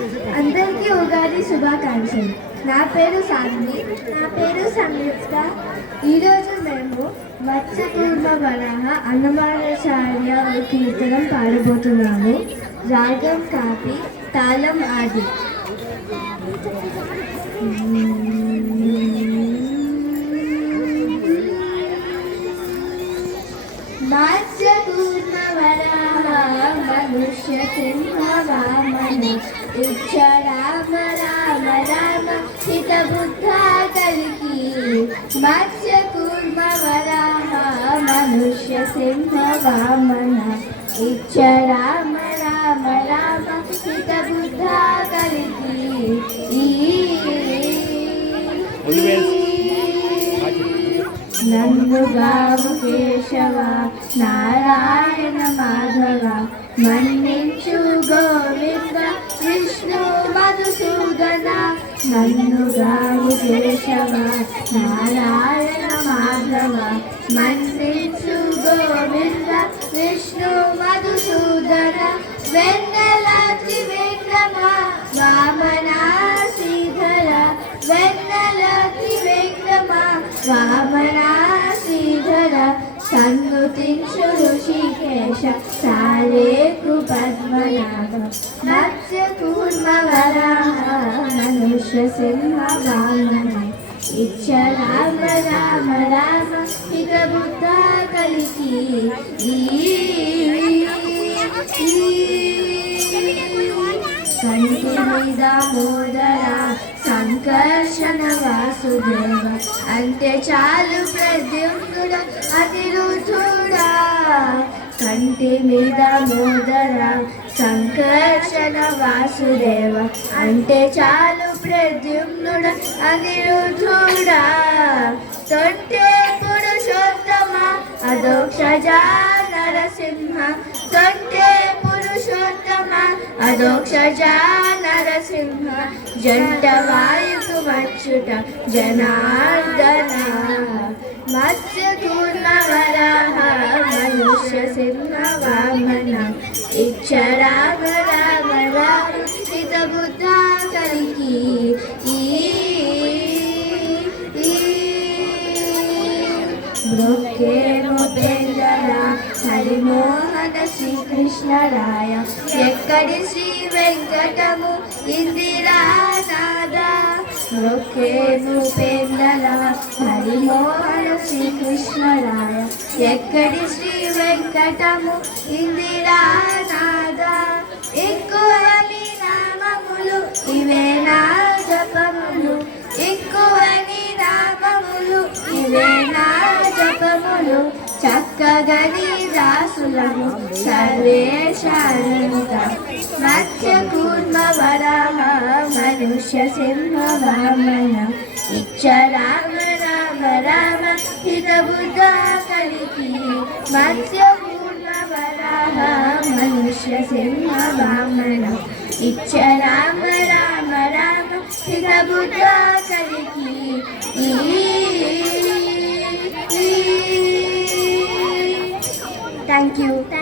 అందరికీ ఉగాది శుభాకాంక్షలు. నా పేరు సాంది. నా పేరు సంయుక్త. ఈరోజు మేము మత్స్యకూర్మ వరాహ అన్నమాచార్య కీర్తనం పాడబోతున్నాము. రాగం కాపి, తాళం ఆది. మత్స్యకూర్మ వరాహ మనుష్య సింహ వామన ఇచ్చ రామ రామ రామ హిత బుద్ధ కలికి. మత్స్యకూర్మ వరాహ మనుష్య సింహ వామన ఇచ్చ రామ రామ రామ హిత బుద్ధ కలికి. నన్నుగావు కేశవ నారాయణ మాధవ మన్నించు గోవింద విష్ణు మధుసూదన. నన్నుగావు కేశవ నారాయణ మాధవ మన్నించు గోవింద విష్ణు మధుసూదన. వెన్నెల త్రివిక్రమ వామన శ్రీధర. వెన్నెల త్రివిక్రమ వామన శ్రీధర. సన్నుతించు ఋషికేశ సారేకు పద్మనాభ. మత్స్యకూర్మ వరాహ మనుష్య సింహ వామన ఇచ్చ రామ రామ రామ హిత బుద్ధ కలికి. కంటి మీద మోదర సంకర్షణ వాసుదేవ అంటే చాలు ప్రద్యుమ్నుడు అతిరుచుడా. కంటి మీద మోదర సంకర్షణ వాసుదేవ అంటే చాలు ప్రద్యుమ్నుడు అనిరుచుడా. తొంటే పురుషోత్తమ అదోక్షజ నరసింహ. తొంటే పురుషోత్తమ అదోక్షజ నరసింహ. జంట వాయుకు మచ్చుట జనార్దన. మత్స్యకూర్మ వరాహ మనుష్య సింహ వామన ఇచ్చ రామ రామ రామ హిత బుద్ధ కలికి. బ్రొక్కేను బెంగళ హరిమోహన శ్రీకృష్ణరాయ. ఎక్కడి శ్రీ వెంకటము ఇందిరానాథ. బ్రొక్కేను బెంగళ హరిమోహన శ్రీకృష్ణరాయ. ఎక్కడి శ్రీ వెంకటము ఇందిరానాథ. ఎక్కువ నీ నామములు ఇవే నా జపములు. ఎక్కువ నీ నామములు ఇవే నా జపములు. చక్కగని దాసులను సర్వేశానంత. మత్స్యకూర్మ వరాహ మనుష్య సింహ వామన ఇచ్చ రామ రామ రామ హిత బుద్ధ కలికి. మత్స్యకూర్మ వరాహ మనుష్య సింహ వామన ఇచ్చ రామ రామ రామ హిత బుద్ధ కలికి. Thank you.